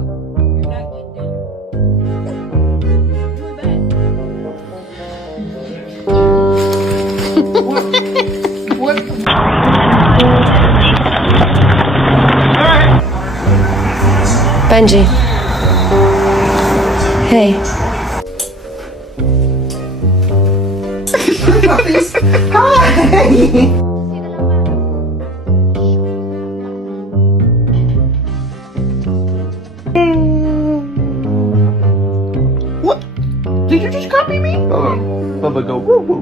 You're not getting dinner. Do it back. What? Benji. Hey. Puppies. Hi. What? Did you just copy me? Bubba go woo woo.